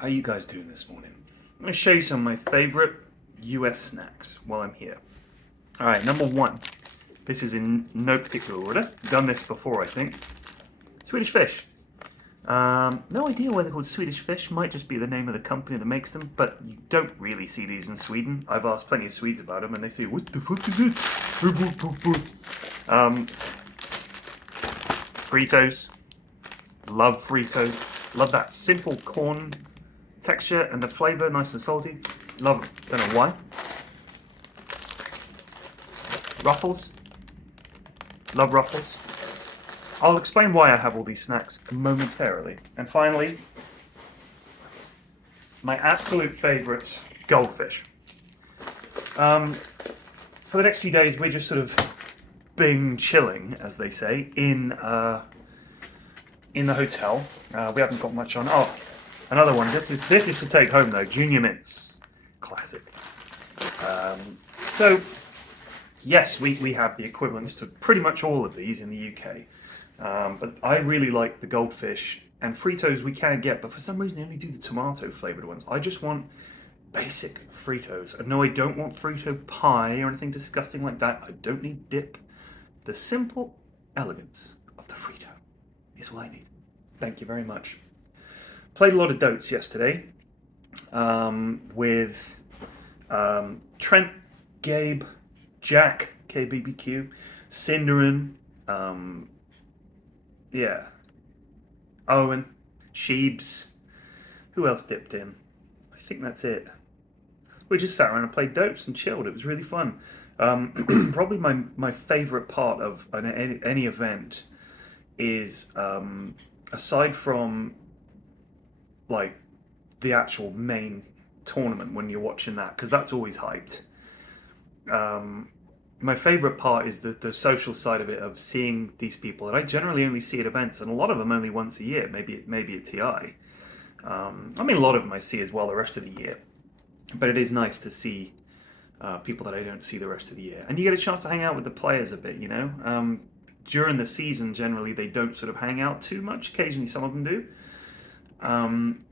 How you guys doing this morning? I'm going to show you some of my favorite US snacks while I'm here. Alright, number one. This is in no particular order. Done this before, I think. Swedish fish. No idea why they're called Swedish fish. Might just be the name of the company that makes them, but you don't really see these in Sweden. I've asked plenty of Swedes about them, and they say, "What the fuck is it?" Fritos. Love Fritos. Love that simple corn texture and the flavour, nice and salty. Love them. Don't know why. Ruffles. Love Ruffles. I'll explain why I have all these snacks momentarily. And finally, my absolute favourite, goldfish. For the next few days, we're just sort of bing chilling, as they say, in the hotel. We haven't got much on. Oh, another one. This is to take home though. Junior Mints, classic. So yes, we have the equivalents to pretty much all of these in the UK. But I really like the goldfish and Fritos we can get, but for some reason they only do the tomato flavoured ones. I just want basic Fritos. And no, I don't want Frito pie or anything disgusting like that. I don't need dip. The simple elegance of the Frito is what I need. Thank you very much. Played a lot of Dotes yesterday with Trent, Gabe, Jack, KBBQ, Cinderin, Owen, Sheebs. Who else dipped in? I think that's it. We just sat around and played Dotes and chilled. It was really fun. Probably my favourite part of any event is, aside from like the actual main tournament when you're watching that, because that's always hyped. My favourite part is the social side of it, of seeing these people that I generally only see at events, and a lot of them only once a year, maybe at TI. I mean, a lot of them I see as well the rest of the year, but it is nice to see people that I don't see the rest of the year, and you get a chance to hang out with the players a bit. During the season, generally they don't sort of hang out too much. Occasionally, some of them do.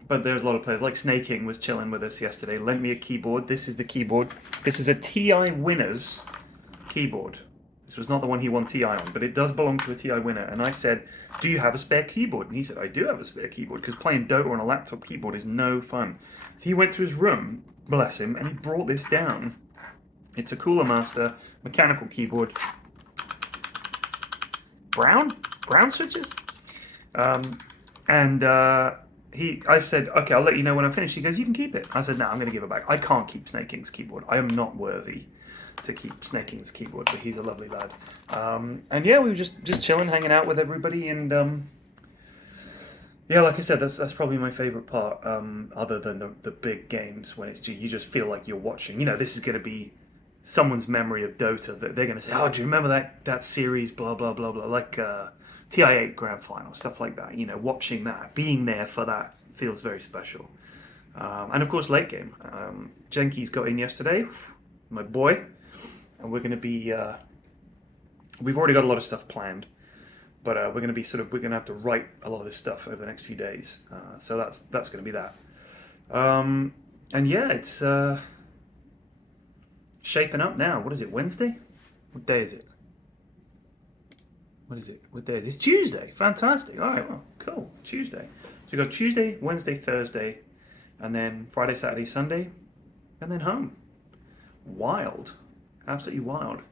But there's a lot of players, like Snaking was chilling with us yesterday, lent me a keyboard. This is the keyboard. This is a TI Winners keyboard. This was not the one he won TI on, but it does belong to a TI winner. And I said, "Do you have a spare keyboard?" And he said, "I do have a spare keyboard," because playing Dota on a laptop keyboard is no fun. So he went to his room, bless him, and he brought this down. It's a Cooler Master mechanical keyboard. Brown switches? I said, "Okay, I'll let you know when I'm finished." He goes, "You can keep it." I said, "No, I'm going to give it back. I can't keep Snaking's keyboard. I am not worthy to keep Snaking's keyboard," but he's a lovely lad. And yeah, we were just chilling, hanging out with everybody, and yeah, like I said, that's probably my favourite part, other than the big games, when you just feel like you're watching. This is going to be someone's memory of Dota, that they're going to say, "Oh, do you remember that series, blah, blah, blah, blah," like TI8 Grand Final, stuff like that. Watching that, being there for that feels very special. And of course, late game. Jenki's got in yesterday, my boy, and we're going to be, we've already got a lot of stuff planned, but we're going to have to write a lot of this stuff over the next few days. So that's going to be that. And yeah, it's shaping up now. What is it, Wednesday? What day is it? What is it? What day is it? It's Tuesday. Fantastic. All right, well, cool. Tuesday. So we got Tuesday, Wednesday, Thursday, and then Friday, Saturday, Sunday, and then home. Wild. Absolutely wild.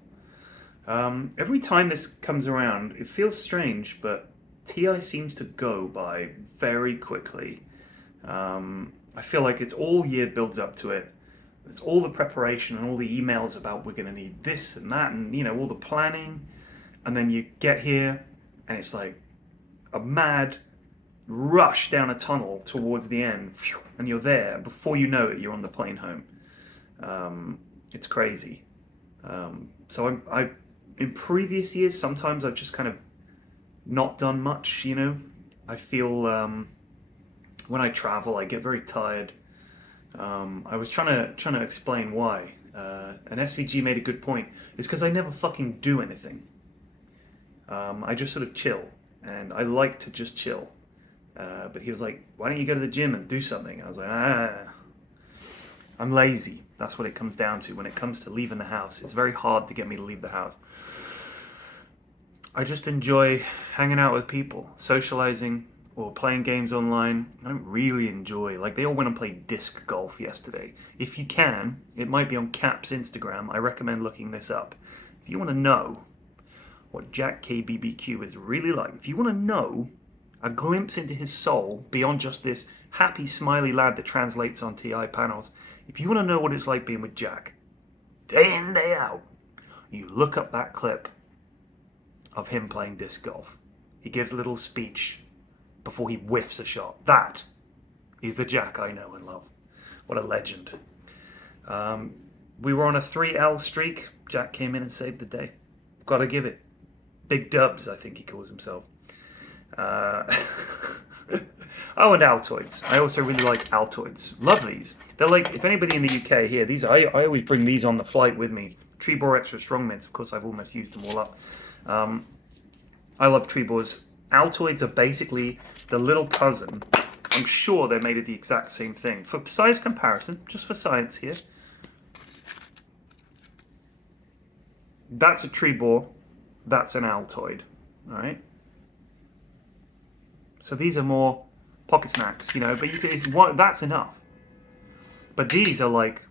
Every time this comes around, it feels strange, but TI seems to go by very quickly. I feel like it's all year builds up to it. It's all the preparation and all the emails about we're going to need this and that, and all the planning. And then you get here, and it's like a mad rush down a tunnel towards the end, and you're there. Before you know it, you're on the plane home. It's crazy. So I in previous years, sometimes I've just kind of not done much. I feel when I travel, I get very tired. I was trying to explain why. And SVG made a good point. It's because I never fucking do anything. I just sort of chill, and I like to just chill. But he was like, why don't you go to the gym and do something? I was like, I'm lazy. That's what it comes down to. When it comes to leaving the house, it's very hard to get me to leave the house. I just enjoy hanging out with people, socializing, or playing games online. I don't really enjoy, like, they all went and played disc golf yesterday. If you can, it might be on Cap's Instagram. I recommend looking this up. If you want to know what Jack KBBQ is really like, if you want to know a glimpse into his soul beyond just this happy, smiley lad that translates on TI panels, if you want to know what it's like being with Jack, day in, day out, you look up that clip of him playing disc golf. He gives a little speech before he whiffs a shot. That is the Jack I know and love. What a legend. We were on a 3L streak. Jack came in and saved the day. Gotta give it. Big Dubs, I think he calls himself. Oh, and Altoids. I also really like Altoids. Love these. They're like, if anybody in the UK here, these I always bring these on the flight with me. Trebor Extra Strong Mints. Of course, I've almost used them all up. I love Trebors. Altoids are basically the little cousin. I'm sure they're made of the exact same thing. For size comparison, just for science here, that's a Trebor, that's an Altoid. All right. So these are more pocket snacks, you know, but you can, that's enough. But these are like,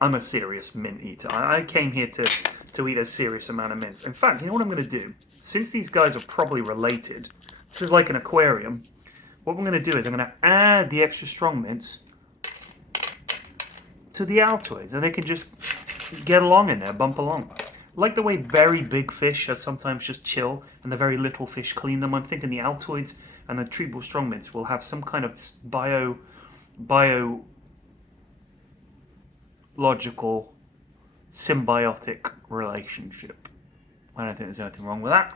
I'm a serious mint eater. I came here to eat a serious amount of mints. In fact, you know what I'm going to do? Since these guys are probably related, this is like an aquarium. What I'm going to do is I'm going to add the extra strong mints to the Altoids, and they can just get along in there, bump along. Like the way very big fish are sometimes just chill, and the very little fish clean them. I'm thinking the Altoids and the Trebor strong mints will have some kind of biological symbiotic relationship. I don't think there's anything wrong with that.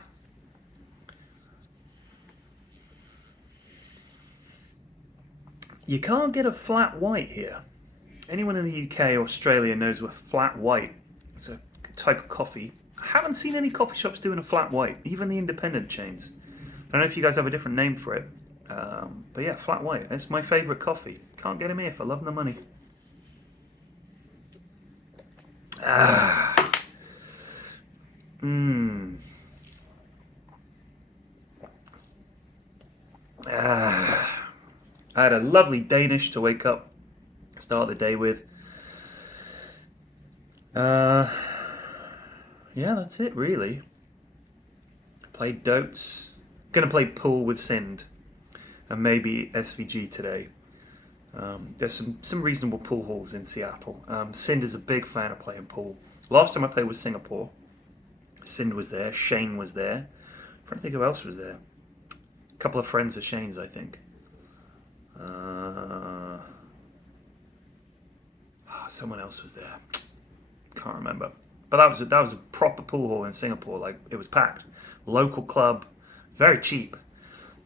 You can't get a flat white here. Anyone in the UK or Australia knows what flat white. It's a type of coffee. I haven't seen any coffee shops doing a flat white, even the independent chains. I don't know if you guys have a different name for it. But yeah, flat white. It's my favourite coffee. Can't get them here for love and the money. I had a lovely Danish to wake up, start the day with. Yeah, that's it really. Played Dotes. Gonna play pool with Sind, and maybe SVG today. There's some reasonable pool halls in Seattle. Sind is a big fan of playing pool. Last time I played was Singapore. Sind was there. Shane was there. I'm trying to think who else was there. A couple of friends of Shane's, I think. Someone else was there. Can't remember. But that was a proper pool hall in Singapore. Like, it was packed. Local club, very cheap.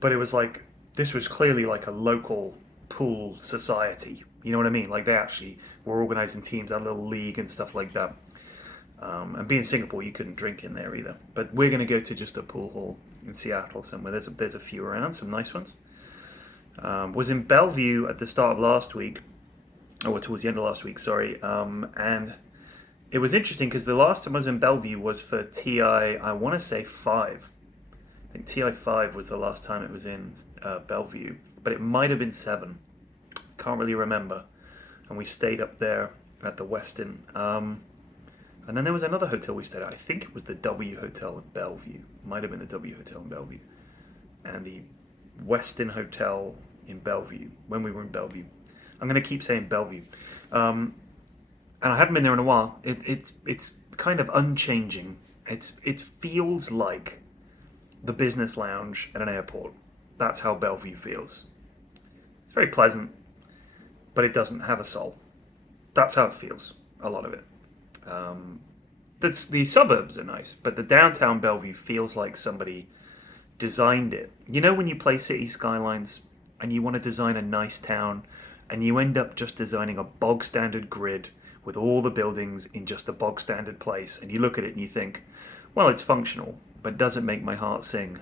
But it was like, this was clearly like a local pool society. You know what I mean? Like, they actually were organising teams, had a little league and stuff like that. And being Singapore, you couldn't drink in there either. But we're going to go to just a pool hall in Seattle somewhere. There's a few around, some nice ones. Was in Bellevue at the start of last week, or towards the end of last week, sorry. And it was interesting because the last time I was in Bellevue was for TI, I want to say 5. I think TI 5 was the last time it was in Bellevue, but it might have been 7. Can't really remember. And we stayed up there at the Westin. And then there was another hotel we stayed at. I think it was the W Hotel in Bellevue. Might have been the W Hotel in Bellevue. And the Westin Hotel in Bellevue, when we were in Bellevue. I'm going to keep saying Bellevue. And I hadn't been there in a while. It's kind of unchanging. It feels like the business lounge at an airport. That's how Bellevue feels. It's very pleasant, but it doesn't have a soul. That's how it feels, a lot of it. The suburbs are nice, but the downtown Bellevue feels like somebody designed it. You know when you play City Skylines and you want to design a nice town and you end up just designing a bog standard grid with all the buildings in just a bog standard place, and you look at it and you think, well, it's functional, but doesn't make my heart sing.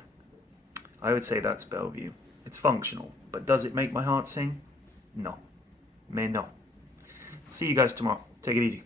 I would say that's Bellevue. It's functional. But does it make my heart sing? No. Mais no. See you guys tomorrow. Take it easy.